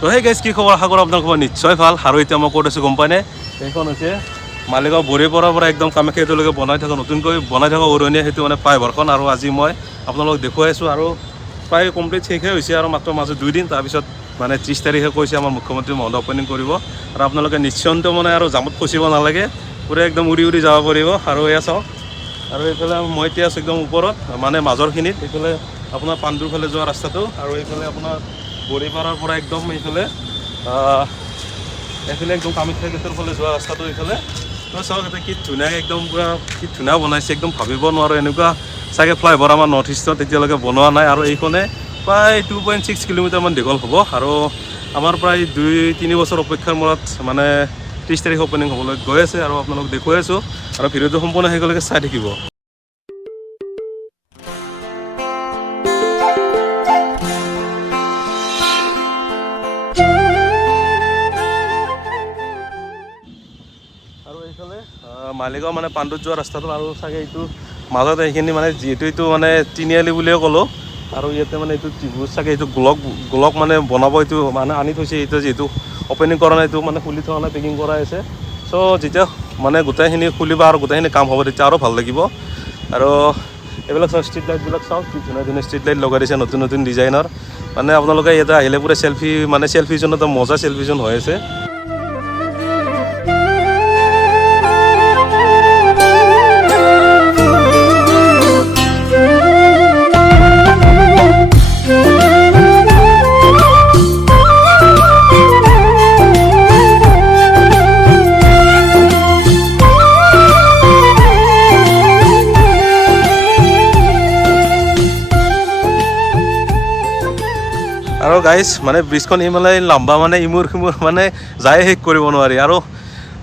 তো সেই গাইজ কি খবৰ, আশা কৰোঁ আপোনাৰ খবৰ নিশ্চয় ভাল। আৰু এতিয়া মই ক'ত আছোঁ গম পাইনে? এইখন হৈছে মালিগাঁও বৰিপাৰাৰ পৰা একদম কামাখ্যা এতিয়ালৈকে নতুনকৈ বনাই থকা উৰণীয়া সেইটো মানে ফ্লাইঅভাৰখন। আৰু আজি মই আপোনালোকক দেখুৱাই আছোঁ আৰু প্ৰায় কমপ্লিট শেষে হৈছে আৰু মাত্ৰ মাজত 2 দিন। তাৰপিছত মানে 30 তাৰিখে কৈছে আমাৰ মুখ্যমন্ত্ৰী মহোদয় অপেনিং কৰিব। আৰু আপোনালোকে নিশ্চন্ত মানে আৰু জামত ফচিব নালাগে, পূৰা একদম উৰি উৰি যাব পাৰিব। আৰু এয়া চাওক, আৰু এইফালে মই এতিয়া আছোঁ একদম ওপৰত মানে মাজৰখিনিত। এইফালে আপোনাৰ পাণ্ডুৰ ফালে যোৱা ৰাস্তাটো, আৰু এইফালে আপোনাৰ বৰিপাৰাৰ পৰা একদম এইফালে একদম কামাখ্যা গেটৰ ফালে যোৱা ৰাস্তাটো এইফালে। তো চাওক এটা কি ধুনীয়াকৈ একদম পূৰা কি ধুনীয়া বনাইছে, একদম ভাবিব নোৱাৰোঁ এনেকুৱা চাগে ফ্লাইঅভাৰ আমাৰ নৰ্থ ইষ্টত এতিয়ালৈকে বনোৱা নাই। আৰু এইখনে প্ৰায় 2.6 কিলোমিটাৰমান দীঘল হ'ব। আৰু আমাৰ প্ৰায় 2-3 বছৰ অপেক্ষাৰ মূৰত মানে 30 তাৰিখ অপেনিং হ'বলৈ গৈ আছে। আৰু আপোনালোক দেখুৱাই আছোঁ, আৰু ভিডিঅ'টো সম্পূৰ্ণ শেষলৈকে চাই থাকিব। আৰু এইফালে মালিগাঁও মানে পাণ্ডুত যোৱা ৰাস্তাটো, আৰু চাগে এইটো মাজত এইখিনি মানে যিহেতু এইটো মানে তিনিআলি বুলিয়ে ক'লোঁ। আৰু ইয়াতে মানে এইটো ত্ৰিভুজ চাগে এইটো গোলক মানে বনাব, এইটো মানে আনি থৈছে। এইটো যিহেতু অপেনিং কৰা নাই, এইটো মানে খুলি থোৱা নাই, পেকিং কৰাই আছে। চ' যেতিয়া মানে গোটেইখিনি খুলিব আৰু গোটেইখিনি কাম হ'ব তেতিয়া আৰু ভাল লাগিব। আৰু এইবিলাক চাওক, ষ্ট্ৰীট লাইটবিলাক চাওক, কি ধুনীয়া ধুনীয়া ষ্ট্ৰীট লাইট লগাই দিছে নতুন নতুন ডিজাইনৰ। মানে আপোনালোকে ইয়াতে আহিলে পূৰা চেল্ফি জোন এটা মজা চেল্ফি জোন হৈ আছে। আৰু গাইজ মানে ব্ৰিজখন ইমানে লম্বা, মানে ইমূৰ সিমূৰ মানে যায় শেষ কৰিব নোৱাৰি।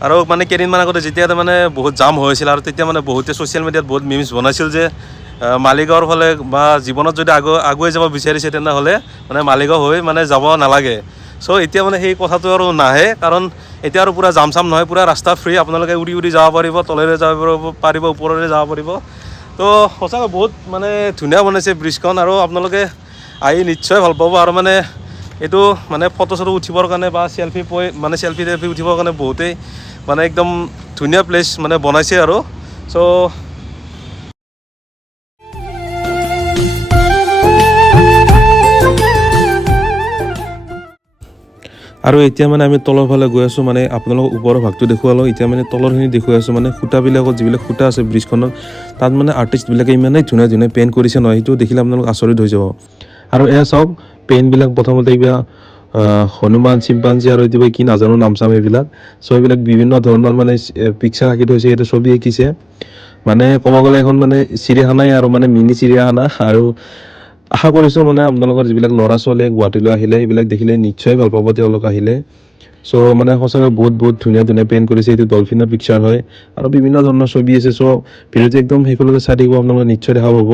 আৰু মানে কেইদিনমান আগতে যেতিয়া মানে বহুত জাম হৈ আছিল, আৰু তেতিয়া মানে বহুতে ছ'চিয়েল মিডিয়াত বহুত মিমছ বনাইছিল যে মালিগাঁৱৰ ফালে বা জীৱনত যদি আগুৱাই যাব বিচাৰিছে তেনেহ'লে মানে মালিগাঁও হৈ মানে যাব নালাগে। চ' এতিয়া মানে সেই কথাটো আৰু নাহে, কাৰণ এতিয়া আৰু পূৰা জাম চাম নহয়, পূৰা ৰাস্তা ফ্ৰী। আপোনালোকে উৰি উৰি যাব পাৰিব, তলেৰে যাব পাৰিব, ওপৰেৰে যাব পাৰিব। তো সঁচাকৈ বহুত মানে ধুনীয়া বনাইছে ব্ৰিজখন, আৰু আপোনালোকে আহি নিশ্চয় ভাল পাব। আৰু মানে এইটো মানে ফটো চটো উঠিবৰ কাৰণে বা চেল্ফি উঠিবৰ কাৰণে বহুতেই মানে একদম ধুনীয়া প্লেচ মানে বনাইছে। আৰু চ' আৰু এতিয়া মানে আমি তলৰ ফালে গৈ আছোঁ, মানে আপোনালোকক ওপৰৰ ভাগটো দেখুৱালোঁ। এতিয়া মানে তলৰখিনি দেখুৱাই আছোঁ, মানে খুঁটাবিলাকত যিবিলাক খুঁটা আছে ব্ৰিজখনত, তাত মানে আৰ্টিষ্টবিলাকে ইমানেই ধুনীয়া ধুনীয়া পেইণ্ট কৰিছে নহয়, সেইটো দেখিলে আপোনালোক আচৰিত হৈ যাব। আৰু এয়া চাওক, পেইণ্টবিলাক প্ৰথমতে কিবা হনুমান, চিম্পাঞ্জী আৰু এইটো কি নাজানো নাম চাম এইবিলাক। চ' এইবিলাক বিভিন্ন ধৰণৰ মানে পিকচাৰ আঁকি থৈছে, এইটো ছবি আঁকিছে। মানে ক'ব গ'লে এখন মানে চিৰিয়াখানাই, আৰু মানে মিনি চিৰিয়াখানা। আৰু আশা কৰিছোঁ মানে আপোনালোকৰ যিবিলাক ল'ৰা ছোৱালীয়ে গুৱাহাটীলৈ আহিলে এইবিলাক দেখিলে নিশ্চয় ভাল পাব তেওঁলোক আহিলে। চ' মানে সঁচাকৈ বহুত বহুত ধুনীয়া ধুনীয়া পেইণ্ট কৰিছে। এইটো ডলফিনৰ পিকচাৰ হয়, আৰু বিভিন্ন ধৰণৰ ছবি আছে। চ' ভিডিঅ'টো একদম সেইফাললৈ চাই থাকিব, আপোনালোকে নিশ্চয় দেখা পাব।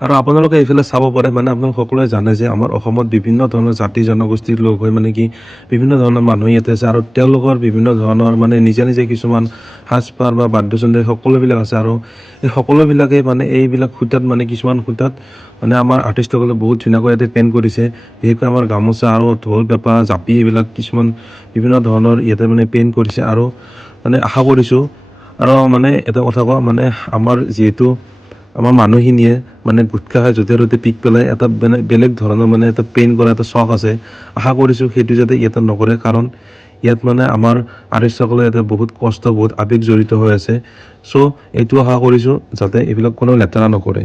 আৰু আপোনালোকে এইফালে চাব পাৰে মানে আপোনালোক সকলোৱে জানে যে আমাৰ অসমত বিভিন্ন ধৰণৰ জাতি জনগোষ্ঠীৰ লোক হৈ মানে কি বিভিন্ন ধৰণৰ মানুহ ইয়াতে আছে আৰু তেওঁলোকৰ বিভিন্ন ধৰণৰ মানে নিজে নিজে কিছুমান সাজপাৰ বা বাদ্যযন্ত্ৰ সকলোবিলাক আছে আৰু এই সকলোবিলাকে মানে এইবিলাক সূতাত মানে কিছুমান সূতাত মানে আমাৰ আৰ্টিষ্টসকলে বহুত ধুনীয়াকৈ ইয়াতে পেইণ্ট কৰিছে বিশেষকৈ আমাৰ গামোচা আৰু ঢোল পেঁপা জাপি এইবিলাক কিছুমান বিভিন্ন ধৰণৰ ইয়াতে মানে পেইণ্ট কৰিছে আৰু মানে আশা কৰিছোঁ আৰু মানে এটা কথা কওঁ মানে আমাৰ যিহেতু আমাৰ মানুহখিনিয়ে মানে গুটখা খাই য'তে ত'তে পিক পেলাই এটা মানে বেলেগ ধৰণৰ মানে এটা পেইণ্ট কৰা এটা চখ আছে আশা কৰিছোঁ সেইটো যাতে ইয়াতে নকৰে কাৰণ ইয়াত মানে আমাৰ আৰ্টিষ্টসকলে ইয়াতে বহুত কষ্ট বহুত আৱেগ জড়িত হৈ আছে চ' এইটো আশা কৰিছোঁ যাতে এইবিলাক কোনো লেতেৰা নকৰে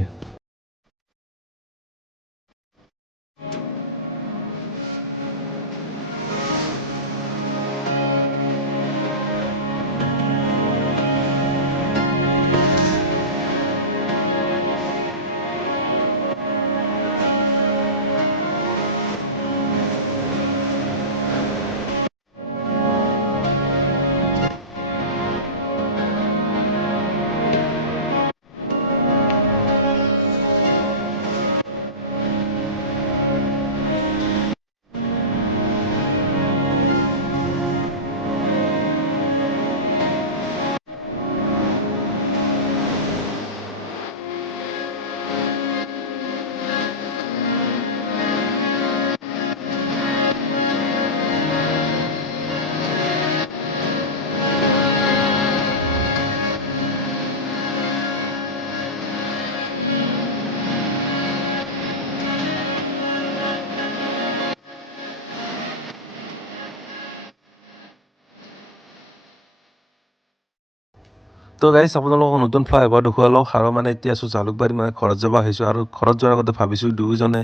তো গাইছ আপোনালোকক নতুন ফ্লাইঅভাৰ দেখুৱালোঁ আৰু মানে এতিয়া আছোঁ জালুকবাৰী মানে ঘৰত যাব আহিছোঁ আৰু ঘৰত যোৱাৰ আগতে ভাবিছোঁ দুয়োজনে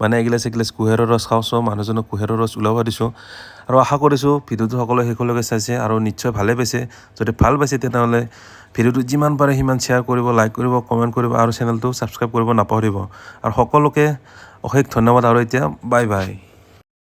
মানে এগিলাচ এগিলাচ কুঁহিয়াৰৰ ৰস খাওঁ চ' মানুহজনক কুঁহিয়াৰৰ ৰস ওলাব দিছোঁ আৰু আশা কৰিছোঁ ভিডিঅ'টো সকলোৱে শেষলৈকে চাইছে আৰু নিশ্চয় ভালে পাইছে যদি ভাল পাইছে তেনেহ'লে ভিডিঅ'টো যিমান পাৰে সিমান শ্বেয়াৰ কৰিব লাইক কৰিব কমেণ্ট কৰিব আৰু চেনেলটো ছাবস্ক্ৰাইব কৰিব নাপাহৰিব আৰু সকলোকে অশেষ ধন্যবাদ আৰু এতিয়া বাই বাই